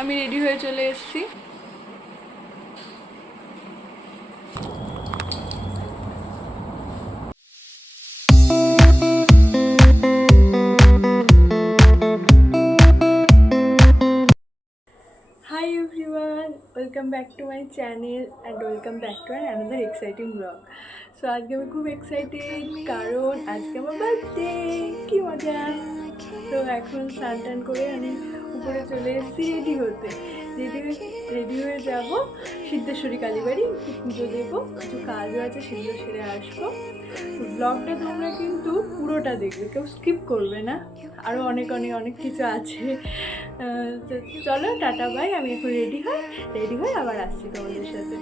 আমি রেডি হয়ে চলে এসেছি। Hi everyone, welcome back to my channel and welcome back to another exciting vlog. So আজকে আমি খুব এক্সাইটেড কারণ আজকে আমার বার্থডে। কি মজা! তো এখন স্নান টান করে আমি উপরে চলে এসেছি রেডি হতে। রেডি হয়ে যাব সিদ্ধেশ্বরী কালীবাড়ি, পুজো দেবো, কিছু কাজও আছে, সেগুলো সেরে আসবো। ব্লগটা তোমরা কিন্তু পুরোটা দেখবে, কেউ স্কিপ করবে না, আরও অনেক কিছু আছে। তো চলো টাটা বাই, আমি এখন রেডি হই আবার আসছি তোমাদের সাথে।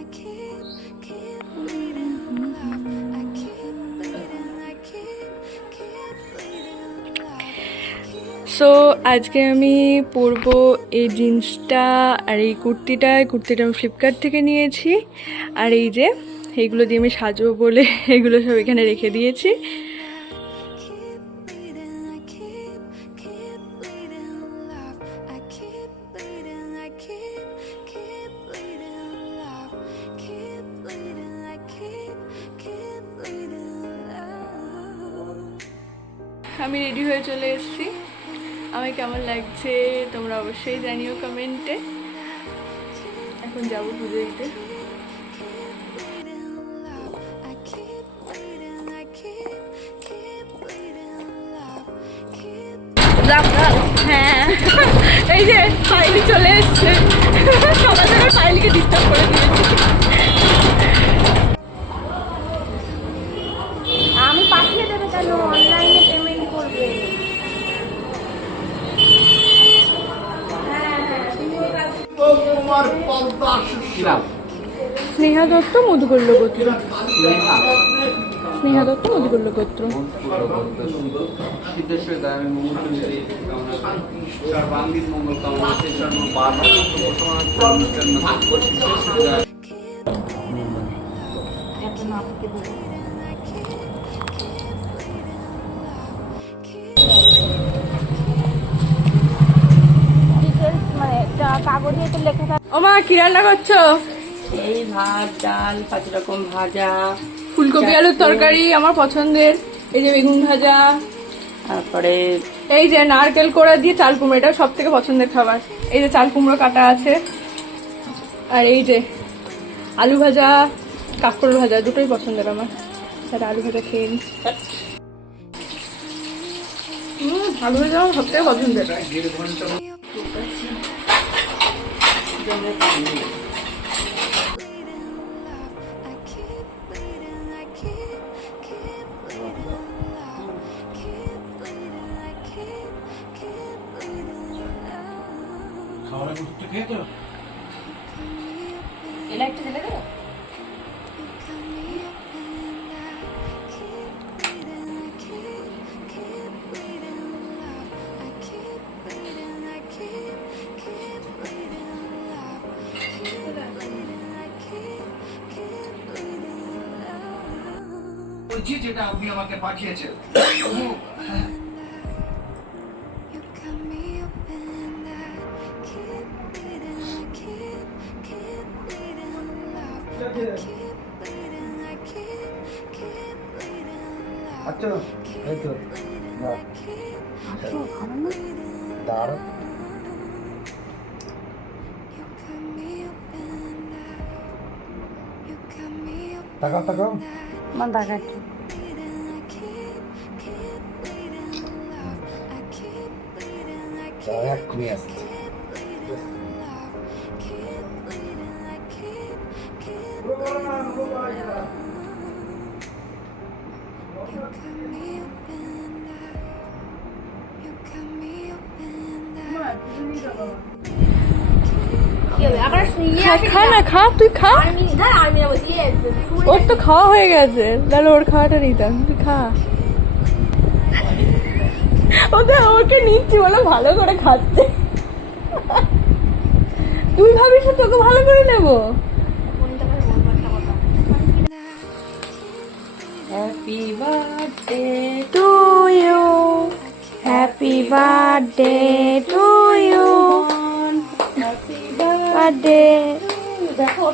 সো আজকে আমি পরবো এই জিন্সটা আর এই কুর্তিটা আমি ফ্লিপকার্ট থেকে নিয়েছি। আর এই যে এইগুলো দিয়ে আমি সাজবো বলে এগুলো সব এখানে রেখে দিয়েছি। আমি রেডি হয়ে চলে এসেছি। আমার কেমন লাগছে তোমরা অবশ্যই জানিও কমেন্টে। এখন যাবো পুজো দিতে। হ্যাঁ, এই যে ফাইলি চলে এসছে, সকাল থেকে ফাইলিকে ডিস্টার্ব করে দিয়েছি। আমি পাঠিয়ে দেবে কেন? অনলাইনে পেমেন্ট করবে। স্নেহা দত্ত মধুকল্য গোত্র। স্নেহা দত্ত মধুকল্য গোত্র। সিদ্ধেশ্বরী দামি মঙ্গল সর্বাঙ্গীন মঙ্গল কামনা কাগজে তো লেখা থাকে। ও মা, কি রান্না করছো? এই ভাত, ডাল, 5 রকম ভাজা, ফুলকপি আলুর তরকারি আমার পছন্দের। এই যে বেগুন ভাজা, তারপরে এই যে নারকেল কোড়া দিয়ে চাল কুমড়ো, এটা সব থেকে পছন্দের খাবার। এই যে চাল কুমড়ো কাটা আছে, আর এই যে আলু ভাজা, কাঁকরোল ভাজা, দুটোই পছন্দের আমার। সেটা আলু ভাজা খেয়ে নি। আলু ভাজা আমার সব থেকে পছন্দের। এটা একটা ঢেলে দেবো। যেটা আপনি আমাকে পাঠিয়েছেন আচ্ছা, এই তো দাঁড়া তাকাও মান দেখাচ্ছি। এক্ষুনি আসছে। খা না, খা, তুই খা। ওর তো খাওয়া হয়ে গেছে, তাহলে ওর খাওয়াটা নিতাম। তুই খা। ওকে নিচ্ছি বলে ভালো করে খাচ্ছে। তুই ভাবিস তোকে ভালো করে নেবো? Happy birthday to you, happy birthday to you, happy birthday. দেখো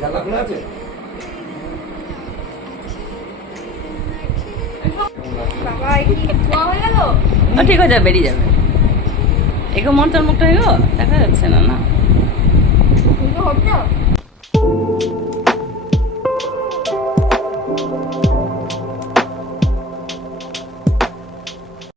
জানলা খোলা আছে? বাবা কি ধোয়া হয়ে গেল? ঠিক হয়ে যাবে, বেরিয়ে যাবে। এগো মন তোর মুখটা এগো দেখা যাচ্ছে না না